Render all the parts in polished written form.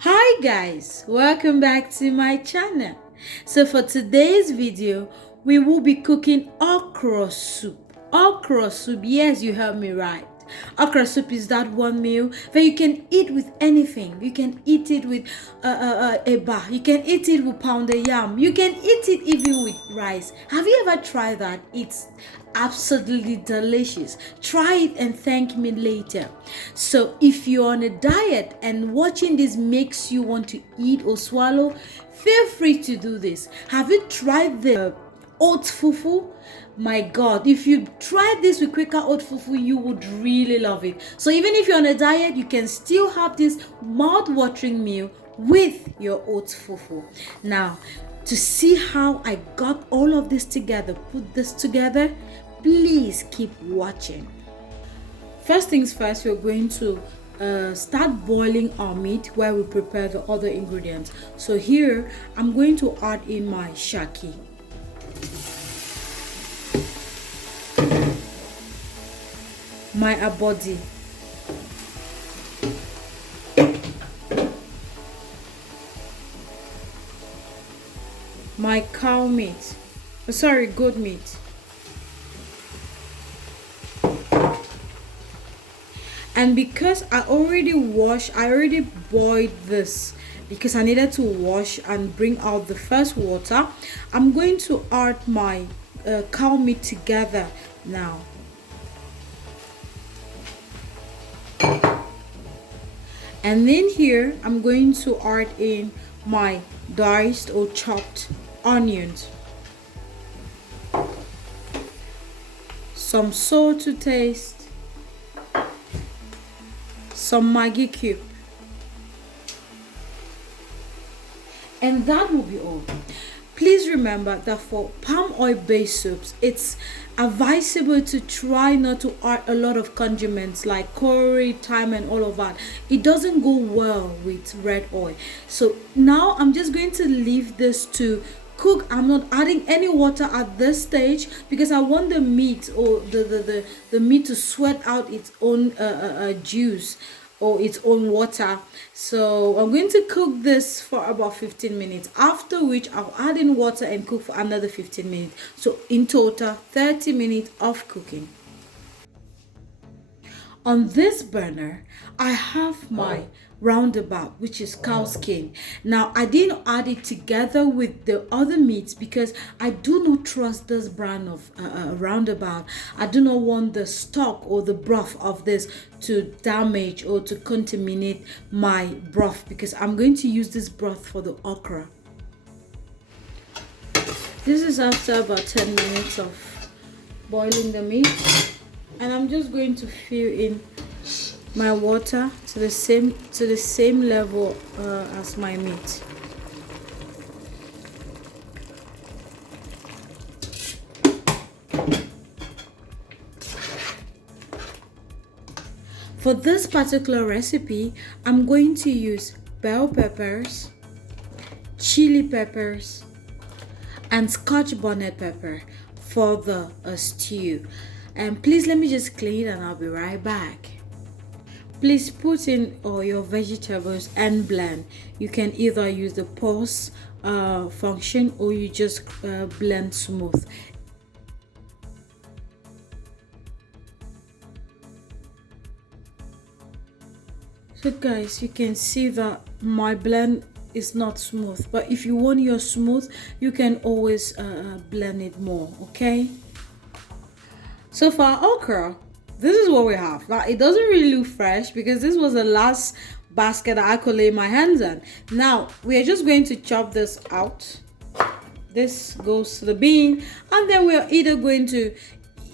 Hi guys, welcome back to my channel. So for today's video, we will be cooking okra soup. Okra soup, yes, you heard me right. Okra soup is that one meal that you can eat with anything. You can eat it with eba. You can eat it with pounded yam. You can eat it even with rice. Have you ever tried that? It's absolutely delicious. Try it and thank me later. So if you're on a diet and watching this makes you want to eat or swallow, feel free to do this. Have you tried the Oats Fufu? My god, if you try this with quicker oat fufu, you would really love it. So even if you're on a diet, you can still have this mouth-watering meal with your oat fufu. Now, to see how I got all of this together, put this together, please keep watching. First things first, we're going to start boiling our meat while we prepare the other ingredients. So here, I'm going to add in my shaki. My Abodi, my cow meat, goat meat, and because I already boiled this because I needed to wash and bring out the first water, I'm going to add my cow meat together now. And then here I'm going to add in my diced or chopped onions, some salt to taste, some Maggi cube, and that will be all. Please remember that for palm oil based soups, it's advisable to try not to add a lot of condiments like curry, thyme, and all of that. It doesn't go well with red oil. So now I'm just going to leave this to cook. I'm not adding any water at this stage because I want the meat or the meat to sweat out its own juice or its own water. So I'm going to cook this for about 15 minutes, after which I'll add in water and cook for another 15 minutes. So in total 30 minutes of cooking. On this burner, I have my roundabout, which is cowskin. Now I didn't add it together with the other meats because I do not trust this brand of roundabout. I do not want the stock or the broth of this to damage or to contaminate my broth, because I'm going to use this broth for the okra. This is after about 10 minutes of boiling the meat, and I'm just going to fill in my water to the same level as my meat. For this particular recipe, I'm going to use bell peppers, chili peppers, and Scotch bonnet pepper for the stew. And please let me just clean and I'll be right back. Please put in all your vegetables and blend. You can either use the pause function or you just blend smooth. So guys, you can see that my blend is not smooth, but if you want your smooth, you can always blend it more. Okay, so for our okra, this is what we have. Now it doesn't really look fresh because this was the last basket that I could lay my hands on. Now we are just going to chop this out. This goes to the bean, and then we're either going to,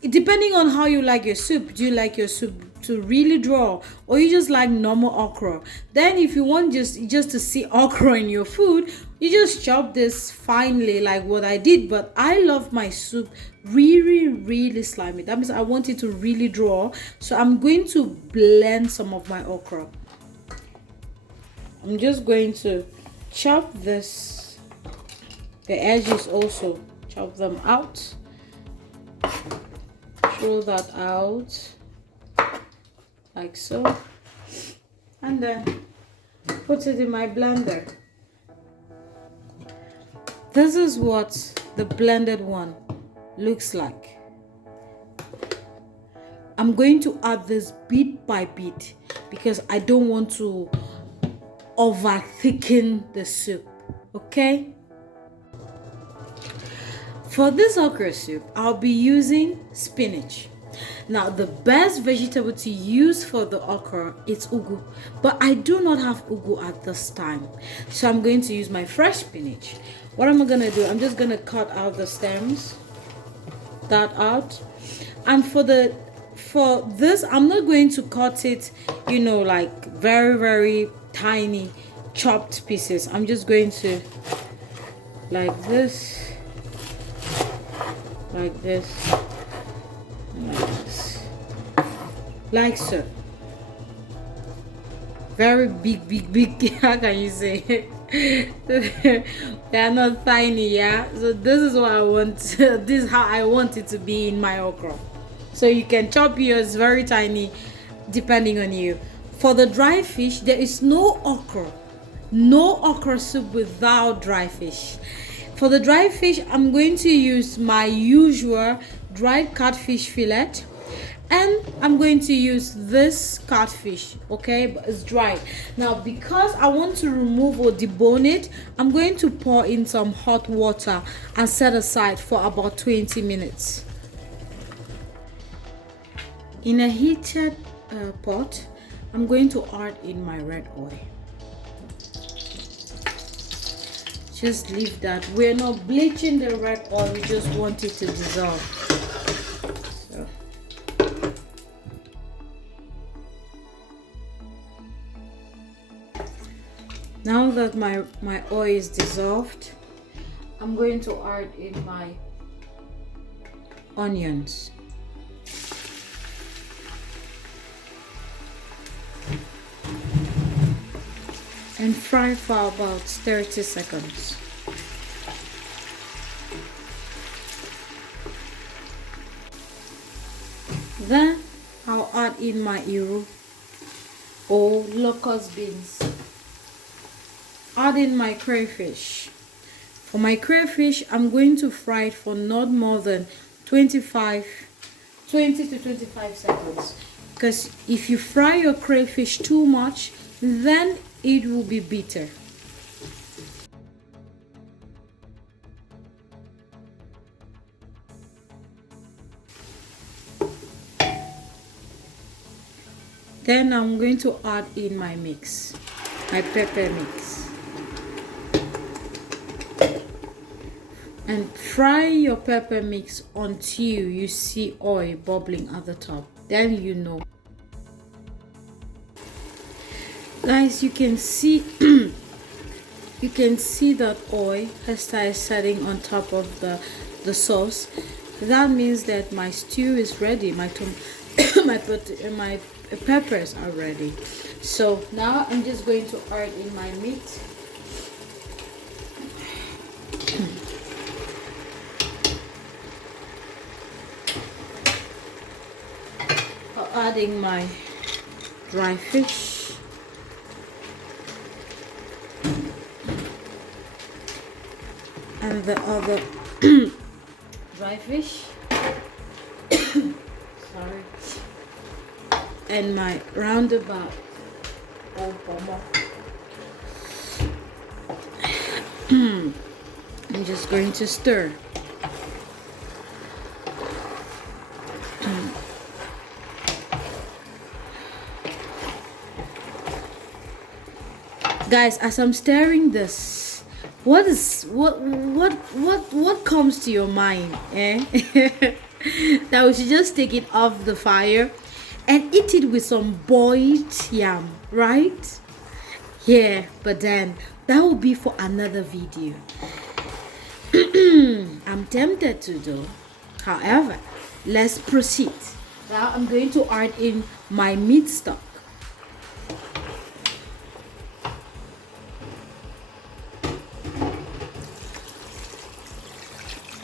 depending on how you like your soup, do you like your soup to really draw, or you just like normal okra? Then if you want just to see okra in your food, you just chop this finely like what I did. But I love my soup really slimy. That means I want it to really draw, so I'm going to blend some of my okra. I'm just going to chop this, the edges also, chop them out, throw that out like so, and then put it in my blender. This is what the blended one looks like. I'm going to add this bit by bit because I don't want to over thicken the soup. Okay? For this okra soup, I'll be using spinach. Now, the best vegetable to use for the okra is ugu, but I do not have ugu at this time, so I'm going to use my fresh spinach. What am I gonna do? I'm just gonna cut out the stems, that out, and for this, I'm not going to cut it, you know, like very tiny chopped pieces. I'm just going to like this. Like this, like so. Very big. How can you say? They are not tiny, yeah. So this is what I want. This is how I want it to be in my okra. So you can chop yours very tiny, depending on you. For the dry fish, there is no okra soup without dry fish. For the dry fish, I'm going to use my usual dried catfish fillet, and I'm going to use this catfish, okay, but it's dry. Now, because I want to remove or debone it, I'm going to pour in some hot water and set aside for about 20 minutes. In a heated pot, I'm going to add in my red oil. Just leave that. We're not bleaching the red oil, we just want it to dissolve. So. Now that my oil is dissolved, I'm going to add in my onions. And fry for about 30 seconds. Then I'll add in my iru or locust beans. Add in my crayfish. For my crayfish, I'm going to fry it for not more than 20 to 25 seconds. Because if you fry your crayfish too much, then it will be bitter. Then I'm going to add in my mix, my pepper mix. And fry your pepper mix until you see oil bubbling at the top. Then you know. Guys, you can see that oil has started setting on top of the sauce. That means that my stew is ready. My peppers are ready. So now I'm just going to add in my meat. Adding my dry fish. And the other dry fish. Sorry. And my roundabout or Ponmo. I'm just going to stir. Guys, as I'm stirring this, what comes to your mind, eh? That we should just take it off the fire and eat it with some boiled yam, right? Yeah, but then that will be for another video. I'm tempted to do. However, let's proceed. Now I'm going to add in my meat stock.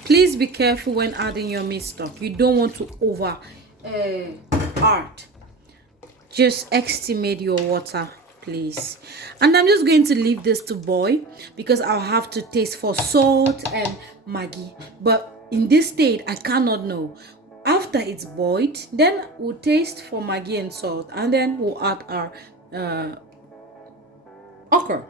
Please be careful when adding your meat stock. You don't want to over add. Just estimate your water, please. And I'm just going to leave this to boil because I'll have to taste for salt and Maggi. But in this state, I cannot know. After it's boiled, then we'll taste for Maggi and salt, and then we'll add our okra.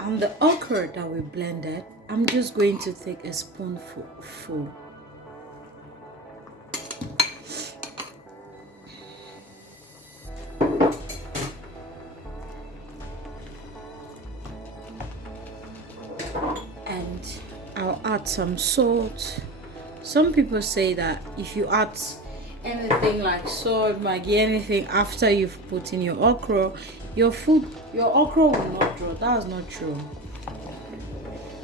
And the okra that we blended, I'm just going to take a spoonful. And I'll add some salt. Some people say that if you add anything like salt, Maggi, anything after you've put in your okra, your okra will not draw. That is not true.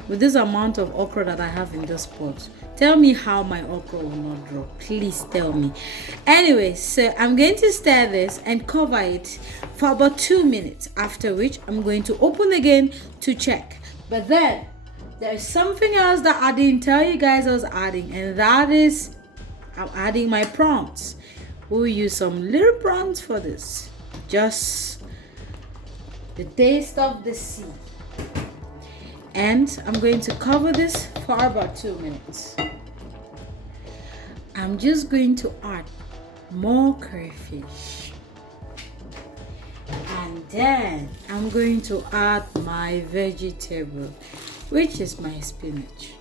With this amount of okra that I have in this pot, tell me how my okra will not draw. Please tell me. Anyway, so I'm going to stir this and cover it for about 2 minutes, after which I'm going to open again to check. But then there's something else that I didn't tell you guys I was adding, and that is I'm adding my prawns. We'll use some little prawns for this. Just the taste of the sea. And I'm going to cover this for about 2 minutes. I'm just going to add more crayfish. And then I'm going to add my vegetable, which is my spinach.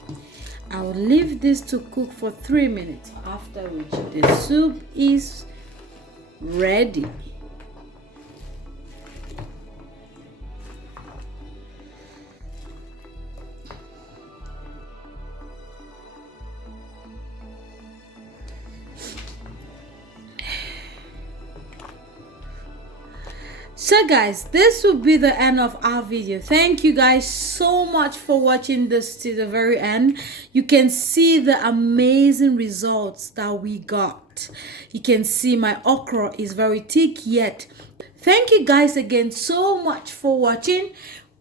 I will leave this to cook for 3 minutes, after which the soup is ready. So guys, this will be the end of our video. Thank you guys so much for watching this to the very end. You can see the amazing results that we got. You can see my okra is very thick yet. Thank you guys again so much for watching.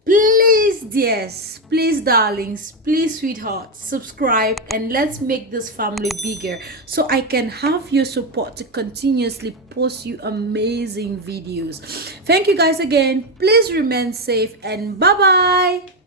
Please dears, please darlings, please sweethearts, subscribe and let's make this family bigger so I can have your support to continuously post you amazing videos. Thank you guys again. Please remain safe and bye bye.